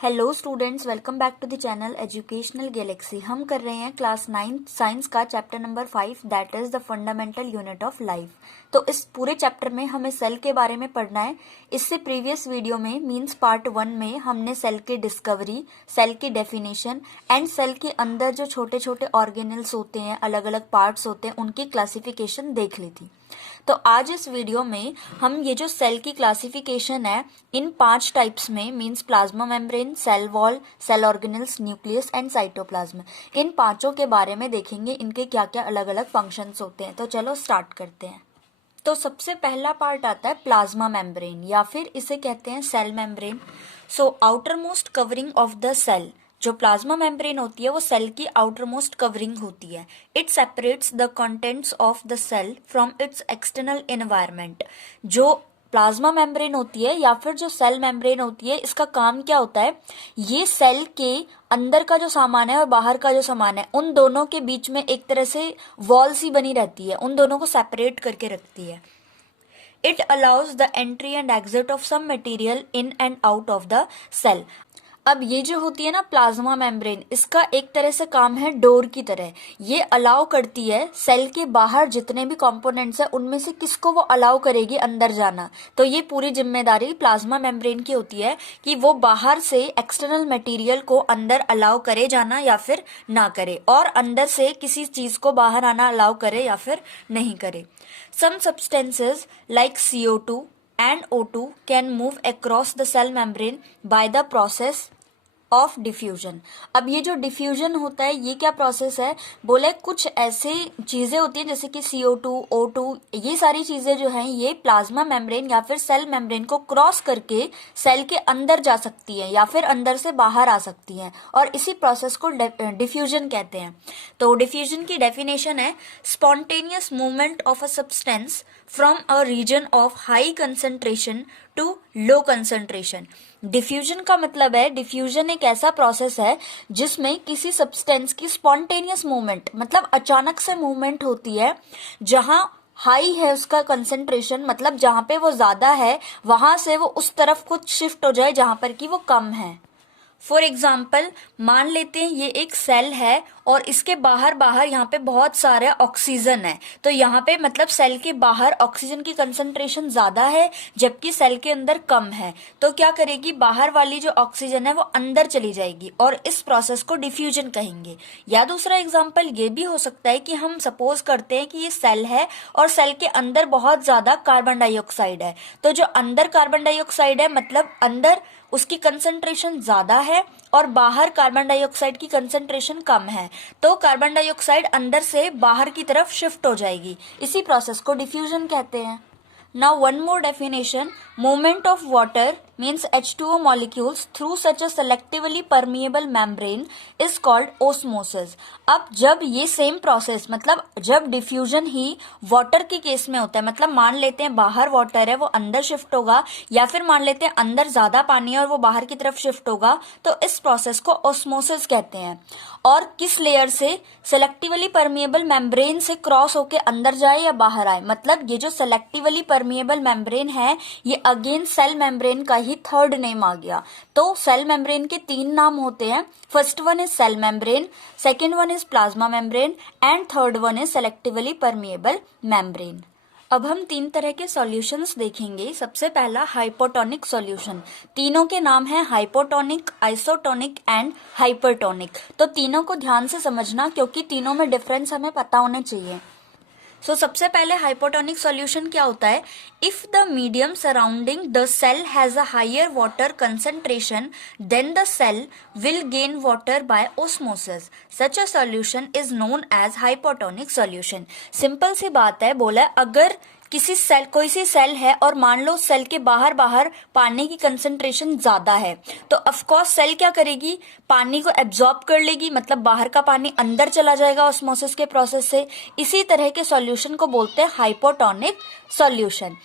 Hello students, welcome back to the channel Educational Galaxy. हम कर रहे हैं क्लास 9 साइंस का chapter number 5 that is the fundamental unit of life. तो इस पूरे चैप्टर में हमें सेल के बारे में पढ़ना है। इससे प्रीवियस वीडियो में मींस पार्ट 1 में हमने सेल की डिस्कवरी, सेल की डेफिनेशन एंड सेल के अंदर जो छोटे छोटे ऑर्गेनल्स होते हैं, अलग अलग पार्ट्स होते हैं, उनकी क्लासिफिकेशन देख ली थी। तो आज इस वीडियो में हम ये जो सेल की क्लासिफिकेशन है इन 5 टाइप्स में means plasma membrane, cell wall, cell organelles, nucleus and cytoplasm, इन पांचों के बारे में देखेंगे, इनके क्या क्या अलग अलग फंक्शंस होते हैं। तो चलो स्टार्ट करते हैं। तो सबसे पहला पार्ट आता है प्लाज्मा मेम्ब्रेन या फिर इसे कहते हैं cell membrane. So outermost covering of the cell, जो प्लाज्मा मेम्ब्रेन होती है वो सेल की आउटर मोस्ट कवरिंग होती है। It separates the contents of the cell from its external environment. जो प्लाज्मा मेम्ब्रेन होती है या फिर जो सेल मेम्ब्रेन होती है, इसका काम क्या होता है, ये सेल के अंदर का जो सामान है और बाहर का जो सामान है उन दोनों के बीच में एक तरह से वॉल सी बनी रहती है, उन दोनों को सेपरेट करके रखती है। It allows the entry and exit of some material in and out of the cell. अब ये जो होती है ना प्लाज्मा मेम्ब्रेन, इसका एक तरह से काम है डोर की तरह। ये अलाउ करती है सेल के बाहर जितने भी कंपोनेंट्स हैं उनमें से किसको वो अलाउ करेगी अंदर जाना। तो ये पूरी जिम्मेदारी प्लाज्मा मेम्ब्रेन की होती है कि वो बाहर से एक्सटर्नल मटेरियल को अंदर अलाउ करे जाना या फिर ना करे, और अंदर से किसी चीज को बाहर आना अलाउ करे या फिर नहीं करे। Some substances like CO2 and O2 can move across the cell membrane by the process of diffusion. अब ये जो डिफ्यूजन होता है ये क्या प्रोसेस है, बोले कुछ ऐसी चीजें होती हैं जैसे कि CO2, O2, ये सारी चीजें जो हैं ये प्लाज्मा मेम्ब्रेन या फिर सेल मेम्ब्रेन को क्रॉस करके सेल के अंदर जा सकती है या फिर अंदर से बाहर आ सकती हैं, और इसी प्रोसेस को डिफ्यूजन कहते हैं। तो डिफ्यूजन की डेफिनेशन है spontaneous movement of a substance from a region of high concentration to low concentration. Diffusion का मतलब है, डिफ्यूजन एक ऐसा प्रोसेस है जिसमें किसी सब्सटेंस की स्पॉन्टेनियस मूवमेंट मतलब अचानक से मूवमेंट होती है, जहां हाई है उसका कंसंट्रेशन, मतलब जहां पे वो ज्यादा है वहां से वो उस तरफ कुछ शिफ्ट हो जाए जहां पर कि वो कम है। फॉर एग्जाम्पल मान लेते हैं ये एक सेल है और इसके बाहर बाहर यहाँ पे बहुत सारा ऑक्सीजन है, तो यहाँ पे मतलब सेल के बाहर ऑक्सीजन की कंसंट्रेशन ज्यादा है जबकि सेल के अंदर कम है। तो क्या करेगी, बाहर वाली जो ऑक्सीजन है वो अंदर चली जाएगी और इस प्रोसेस को डिफ्यूजन कहेंगे। या दूसरा एग्जाम्पल ये भी हो सकता है कि हम सपोज करते हैं कि ये सेल है और सेल के अंदर बहुत ज्यादा कार्बन डाइऑक्साइड है, तो जो अंदर कार्बन डाइऑक्साइड है मतलब अंदर उसकी कंसंट्रेशन ज्यादा है और बाहर कार्बन डाइऑक्साइड की कंसंट्रेशन कम है, तो कार्बन डाइऑक्साइड अंदर से बाहर की तरफ शिफ्ट हो जाएगी। इसी प्रोसेस को डिफ्यूजन कहते हैं। Now one more definition, movement of water means H2O molecules through such a selectively permeable membrane is called osmosis। अब जब ये सेम प्रोसेस मतलब जब डिफ्यूजन ही वाटर के केस में होता है, मतलब मान लेते हैं बाहर वाटर है वो अंदर शिफ्ट होगा, या फिर मान लेते हैं अंदर ज्यादा पानी है और वो बाहर की तरफ शिफ्ट होगा, तो इस प्रोसेस को ऑस्मोसिस कहते हैं। और किस लेयर से, सेलेक्टिवली परमिएबल मेम्ब्रेन से क्रॉस होके अंदर जाए या बाहर आए, मतलब ये जो सेलेक्टिवली परमिएबल मेम्ब्रेन है ये अगेन सेल मेम्ब्रेन का ही थर्ड नेम आ गया। तो सेल मेम्ब्रेन के 3 नाम होते हैं, first one is cell membrane, second one is plasma membrane and third one is selectively permeable membrane. अब हम 3 तरह के सॉल्यूशंस देखेंगे। सबसे पहला हाइपोटोनिक सॉल्यूशन, तीनों के नाम है हाइपोटोनिक, आइसोटोनिक एंड हाइपरटोनिक। तो तीनों को ध्यान से समझना क्योंकि तीनों में डिफरेंस हमें पता होने चाहिए। सबसे पहले हाइपोटोनिक सॉल्यूशन क्या होता है, if the medium surrounding the cell has a higher water concentration then the cell will gain water by osmosis, such a solution is known as hypotonic solution. Simple सी बात है, बोला अगर किसी सेल, कोई सी सेल है और मान लो सेल के बाहर बाहर पानी की कंसंट्रेशन ज्यादा है, तो ऑफकोर्स सेल क्या करेगी, पानी को एब्जॉर्ब कर लेगी, मतलब बाहर का पानी अंदर चला जाएगा ऑस्मोसिस के प्रोसेस से। इसी तरह के सॉल्यूशन को बोलते हैं hypotonic solution.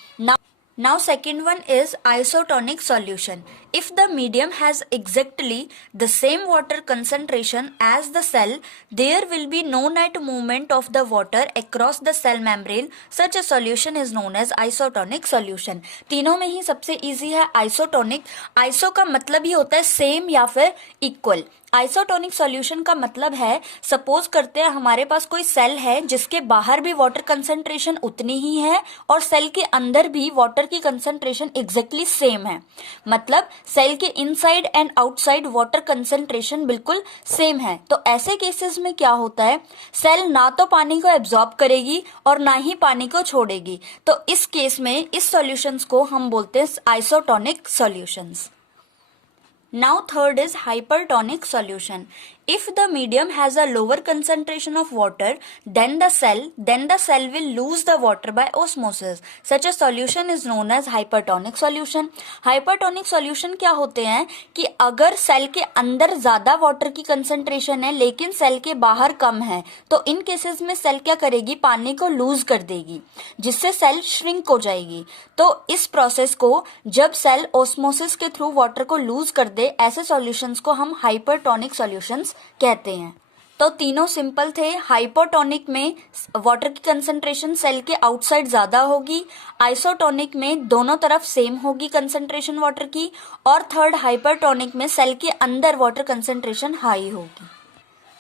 Now second one is isotonic solution. if the medium has exactly the same water concentration as the cell, there will be no net movement of the water across the cell membrane. Such a solution is known as isotonic solution. तीनों में ही सबसे easy है isotonic. Iso का मतलब ही होता है same या फिर इक्वल. आइसोटोनिक सॉल्यूशन का मतलब है, सपोज करते हैं हमारे पास कोई सेल है जिसके बाहर भी वाटर कंसंट्रेशन उतनी ही है और सेल के अंदर भी वाटर की कंसंट्रेशन एग्जैक्टली सेम है. मतलब सेल के inside and outside water concentration बिल्कुल सेम है. तो ऐसे केसेस में क्या होता है, सेल ना तो पानी को एब्जॉर्ब करेगी और ना ही पानी को छोड़ेगी. तो इस केस में इस सॉल्यूशंस को हम बोलते हैं isotonic solutions. Now third is hypertonic solution. If the medium has a lower concentration of water than the cell will lose the water by osmosis. Such a solution is known as hypertonic solution. Hypertonic solution क्या होते हैं कि अगर cell के अंदर ज्यादा water की concentration है लेकिन सेल के बाहर कम है, तो इन केसेस में सेल क्या करेगी, पानी को लूज कर देगी जिससे सेल श्रिंक हो जाएगी. तो इस प्रोसेस को जब सेल ऑस्मोसिस के थ्रू वाटर को लूज कर दे, ऐसे सॉल्यूशंस को हम हाइपरटोनिक सॉल्यूशंस कहते हैं. तो तीनों सिंपल थे. हाइपोटोनिक में वाटर की कंसंट्रेशन सेल के आउटसाइड ज्यादा होगी, आइसोटोनिक में दोनों तरफ सेम होगी कंसंट्रेशन वाटर की, और थर्ड हाइपरटोनिक में सेल के अंदर वाटर कंसंट्रेशन हाई होगी.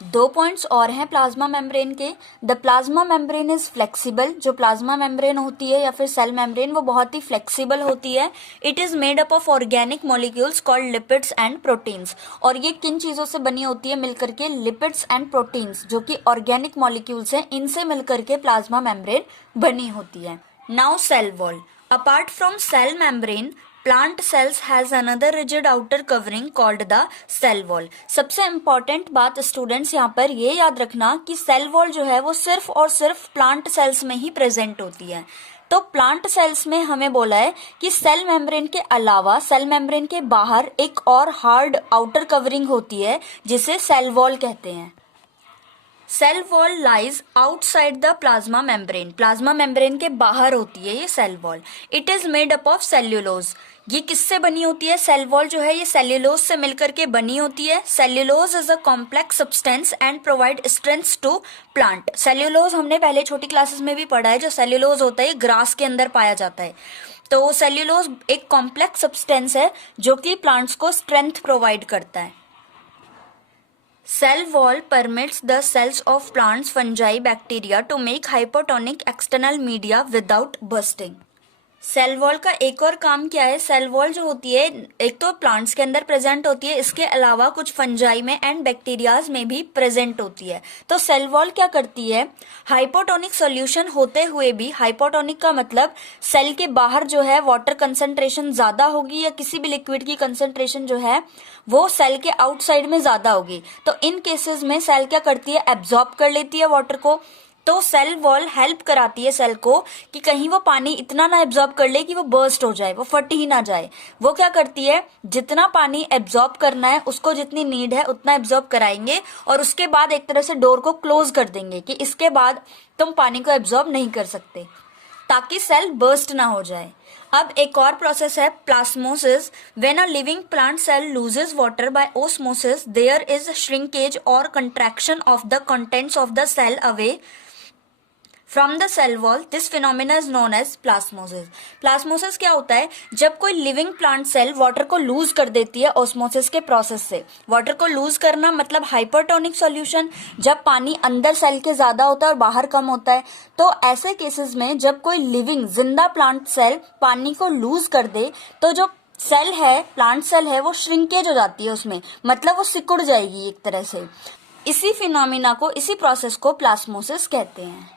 2 पॉइंट्स और हैं प्लाज्मा मेम्ब्रेन के. The plasma membrane is flexible. जो प्लाज्मा मेम्ब्रेन होती है या फिर सेल मेम्ब्रेन, वो बहुत ही फ्लेक्सिबल होती है. It is made up of organic molecules called lipids and proteins. और ये किन चीजों से बनी होती है मिलकर के, लिपिड्स एंड प्रोटीन्स, जो कि ऑर्गेनिक मॉलिक्यूल्स हैं, इनसे मिलकर के प्लाज्मा मेम्ब्रेन बनी होती है. Now cell wall. Apart from cell membrane, plant cells has another rigid outer covering called the cell wall. सबसे इंपॉर्टेंट बात स्टूडेंट्स यहाँ पर ये याद रखना कि सेल वॉल जो है वो सिर्फ और सिर्फ प्लांट सेल्स में ही प्रेजेंट होती है. तो प्लांट सेल्स में हमें बोला है कि सेल मेम्ब्रेन के अलावा सेल मेम्ब्रेन के बाहर एक और हार्ड आउटर कवरिंग होती है जिसे सेल वॉल कहते हैं. Cell wall lies outside the plasma membrane. Plasma membrane के बाहर होती है ये cell wall. It is made up of cellulose. ये किससे बनी होती है, सेल वॉल जो है ये सेल्यूलोज से मिलकर के बनी होती है. Cellulose is a complex substance and provide strength to plant. Cellulose हमने पहले छोटी क्लासेस में भी पढ़ा है. जो सेल्यूलोज होता है ग्रास के अंदर पाया जाता है. तो सेल्यूलोज एक कॉम्प्लेक्स सब्सटेंस है जो कि प्लांट्स को स्ट्रेंथ प्रोवाइड करता है. Cell wall permits the cells of plants, fungi, bacteria to make hypertonic external media without bursting. Cell wall का एक और काम क्या है, सेल वॉल जो होती है एक तो प्लांट्स के अंदर प्रेजेंट होती है, इसके अलावा कुछ फंजाई में एंड बैक्टीरियाज में भी प्रेजेंट होती है. तो सेल वॉल क्या करती है, हाइपोटोनिक सॉल्यूशन होते हुए भी, हाइपोटोनिक का मतलब सेल के बाहर जो है वाटर कंसंट्रेशन ज्यादा होगी या किसी भी लिक्विड की कंसंट्रेशन जो है वो सेल के आउटसाइड में ज्यादा होगी. तो इन केसेस में सेल क्या करती है, एब्जॉर्ब कर लेती है वाटर को. तो सेल वॉल हेल्प कराती है सेल को कि कहीं वो पानी इतना ना एब्जॉर्ब कर ले कि वो बर्स्ट हो जाए, वो फट ही ना जाए. वो क्या करती है, जितना पानी एब्जॉर्ब करना है उसको जितनी नीड है उतना एब्जॉर्ब कराएंगे और उसके बाद एक तरह से डोर को क्लोज कर देंगे कि इसके बाद तुम पानी को एब्जॉर्ब नहीं कर सकते, ताकि सेल बर्स्ट ना हो जाए. अब एक और प्रोसेस है plasmolysis. When a living plant cell loses water by osmosis, there is shrinkage or contraction of the contents of the cell away from the cell wall. This phenomena is known as plasmolysis. Plasmolysis क्या होता है, जब कोई living plant cell water को lose कर देती है osmosis के प्रोसेस से. वाटर को लूज करना मतलब हाइपरटोनिक सॉल्यूशन, जब पानी अंदर सेल के ज्यादा होता है और बाहर कम होता है. तो ऐसे केसेस में जब कोई लिविंग जिंदा प्लांट सेल पानी को लूज कर दे तो जो सेल है, प्लांट सेल है, वो श्रिंकेज हो जाती है उसमें, मतलब वो सिकुड़ जाएगी एक तरह से. इसी फिनोमिना को, इसी प्रोसेस को प्लास्मोसिस कहते हैं.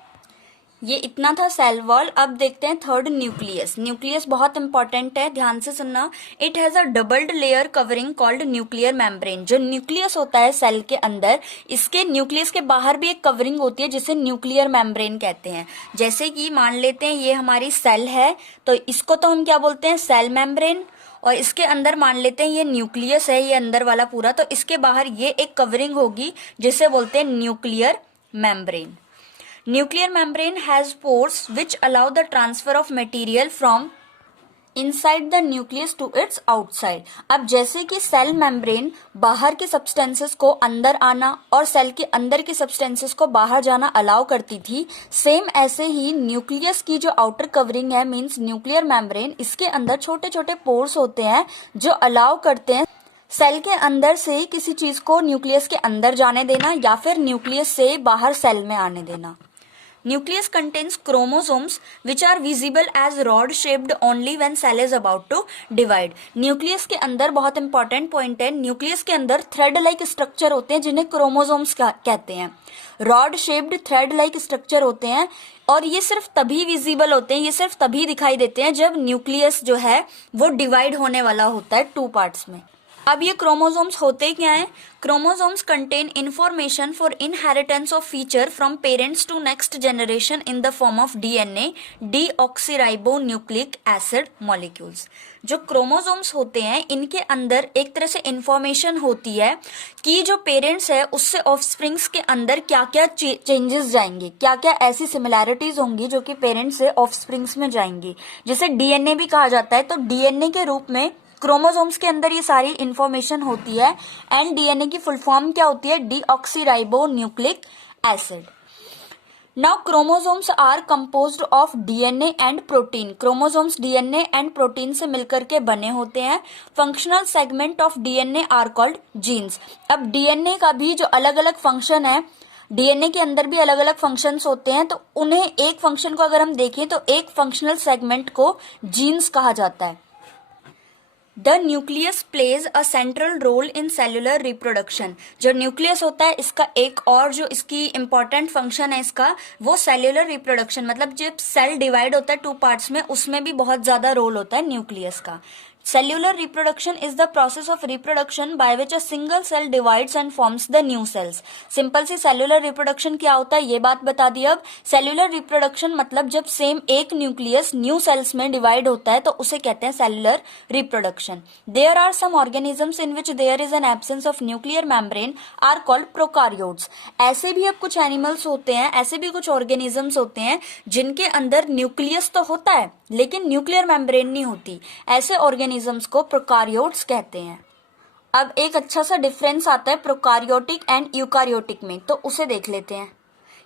ये इतना था सेल वॉल. अब देखते हैं थर्ड, न्यूक्लियस. न्यूक्लियस बहुत इंपॉर्टेंट है, ध्यान से सुनना. It has a doubled layer covering called nuclear membrane. जो न्यूक्लियस होता है सेल के अंदर, इसके न्यूक्लियस के बाहर भी एक कवरिंग होती है जिसे न्यूक्लियर मेम्ब्रेन कहते हैं. जैसे कि मान लेते हैं ये हमारी सेल है, तो इसको तो हम क्या बोलते हैं, सेल मेम्ब्रेन. और इसके अंदर मान लेते हैं ये न्यूक्लियस है, ये अंदर वाला पूरा, तो इसके बाहर ये एक कवरिंग होगी जिसे बोलते हैं nuclear membrane. Nuclear membrane has pores which allow the transfer of material from inside the nucleus to its outside. अब जैसे कि सेल मेम्ब्रेन बाहर के सब्सटेंसेस को अंदर आना और सेल के अंदर के सब्सटेंसेस को बाहर जाना अलाउ करती थी, सेम ऐसे ही न्यूक्लियस की जो आउटर कवरिंग है मींस न्यूक्लियर मेम्ब्रेन, इसके अंदर छोटे छोटे पोर्स होते हैं जो अलाउ करते हैं सेल के अंदर से किसी चीज को न्यूक्लियस के अंदर जाने देना या फिर न्यूक्लियस से बाहर सेल में आने देना। Nucleus contains chromosomes which are visible as rod shaped only when cell is about to divide. Nucleus के अंदर बहुत इंपॉर्टेंट पॉइंट है, न्यूक्लियस के अंदर थ्रेड लाइक स्ट्रक्चर होते हैं जिन्हें क्रोमोसोम्स कहते हैं। Rod shaped thread like structure होते हैं और ये सिर्फ तभी विजिबल होते हैं, ये सिर्फ तभी दिखाई देते हैं जब न्यूक्लियस जो है वो डिवाइड होने वाला होता है 2 पार्ट्स में। अब ये क्रोमोसोम्स होते क्या हैं? Chromosomes contain information for inheritance of feature from parents to next generation in the form of DNA, deoxyribonucleic acid molecules. जो क्रोमोसोम्स होते हैं इनके अंदर एक तरह से इंफॉर्मेशन होती है कि जो पेरेंट्स है उससे ऑफस्प्रिंग्स के अंदर क्या क्या चेंजेस जाएंगे, क्या क्या ऐसी सिमिलैरिटीज होंगी जो कि पेरेंट्स से ऑफस्प्रिंग्स में जाएंगी, जिसे डीएनए भी कहा जाता है। तो डीएनए के रूप में क्रोमोसोम्स के अंदर ये सारी इंफॉर्मेशन होती है एंड डीएनए की फुल फॉर्म क्या होती है? Deoxyribonucleic acid. Now chromosomes are composed of DNA and protein. Chromosomes DNA and protein से मिलकर के बने होते हैं। Functional segment of DNA are called genes. अब डीएनए का भी जो अलग अलग फंक्शन है, डीएनए के अंदर भी अलग अलग फंक्शंस होते हैं, तो उन्हें एक फंक्शन को अगर हम देखें तो एक फंक्शनल सेगमेंट को जीन्स कहा जाता है। The nucleus plays a central role in cellular reproduction. जो न्यूक्लियस होता है इसका एक और जो इसकी इंपॉर्टेंट फंक्शन है इसका, वो सेल्यूलर रिप्रोडक्शन, मतलब जब सेल डिवाइड होता है 2 पार्ट्स में उसमें भी बहुत ज्यादा रोल होता है न्यूक्लियस का। Cellular reproduction is the process of reproduction by which a single cell divides and forms the new cells. Simple सी cellular reproduction क्या होता है ये बात बता दी। अब cellular reproduction मतलब जब सेम एक न्यूक्लियस न्यू सेल्स में डिवाइड होता है तो उसे कहते हैं cellular reproduction. There are some organisms in which there is an absence of nuclear membrane are called prokaryotes. ऐसे भी अब कुछ एनिमल्स होते हैं, ऐसे भी कुछ ऑर्गेनिजम्स होते हैं जिनके अंदर न्यूक्लियस तो होता है लेकिन न्यूक्लियर मेम्ब्रेन नहीं होती। ऐसे ऑर्गेनिजम्स को प्रोकारियोट्स कहते हैं। अब एक अच्छा सा डिफरेंस आता है प्रोकारियोटिक एंड यूकारियोटिक में, तो उसे देख लेते हैं।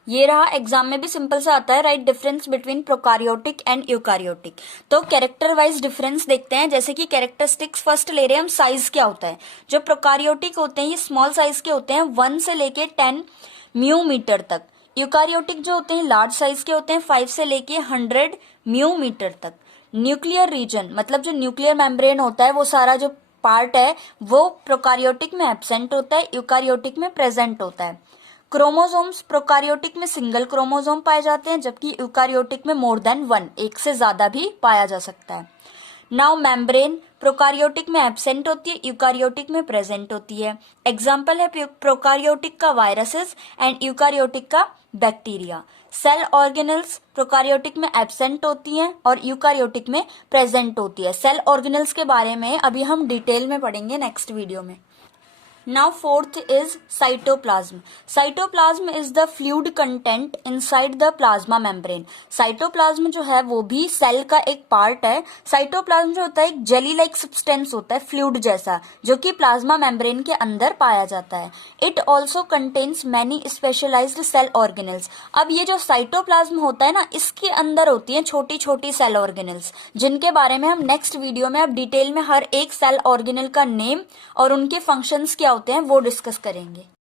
ये रहा, एग्जाम में भी सिंपल सा आता है, right difference between प्रोकारियोटिक and eukaryotic. तो कैरेक्टर वाइज डिफरेंस देखते हैं। जैसे कि कैरेक्टरिस्टिक्स फर्स्ट ले रहे हैं हम, साइज क्या होता है। जो प्रोकारियोटिक होते हैं ये स्मॉल साइज के होते हैं, 1 से लेके 10 म्यू मीटर तक। यूकारियोटिक जो होते हैं लार्ज साइज के होते हैं, 5 से लेके 100 म्यू मीटर तक। न्यूक्लियर रीजन मतलब जो न्यूक्लियर मेम्ब्रेन होता है वो सारा जो पार्ट है वो प्रोकारियोटिक में एब्सेंट होता है, यूकारियोटिक में प्रेजेंट होता है। क्रोमोसोम्स प्रोकारियोटिक में सिंगल क्रोमोसोम पाए जाते हैं जबकि यूकारियोटिक में मोर देन 1, एक से ज्यादा भी पाया जा सकता है। नाउ मेम्ब्रेन प्रोकारियोटिक में एब्सेंट होती है, यूकारियोटिक में प्रेजेंट होती है। एग्जाम्पल है प्रोकारियोटिक का वायरसेस एंड यूकारियोटिक का बैक्टीरिया। सेल ऑर्गेनल्स प्रोकारियोटिक में एब्सेंट होती हैं और यूकारियोटिक में प्रेजेंट होती है। सेल ऑर्गेनल्स के बारे में अभी हम डिटेल में पढ़ेंगे नेक्स्ट वीडियो में। Now fourth is cytoplasm. Cytoplasm is the fluid content inside the plasma membrane. Cytoplasm जो है वो भी सेल का एक पार्ट है। साइटोप्लाज्म जो होता है एक जेली लाइक सब्सटेंस होता है, फ्लूइड जैसा, जो कि प्लाज्मा मेम्ब्रेन के अंदर पाया जाता है। It also contains many specialized cell organelles. अब ये जो साइटोप्लाज्म होता है ना, इसके अंदर होती है छोटी छोटी सेल ऑर्गेनल्स, जिनके बारे में हम नेक्स्ट वीडियो में अब डिटेल में हर एक सेल ऑर्गेनल का नेम और उनके फंक्शंस क्या होते हैं वो डिस्कस करेंगे।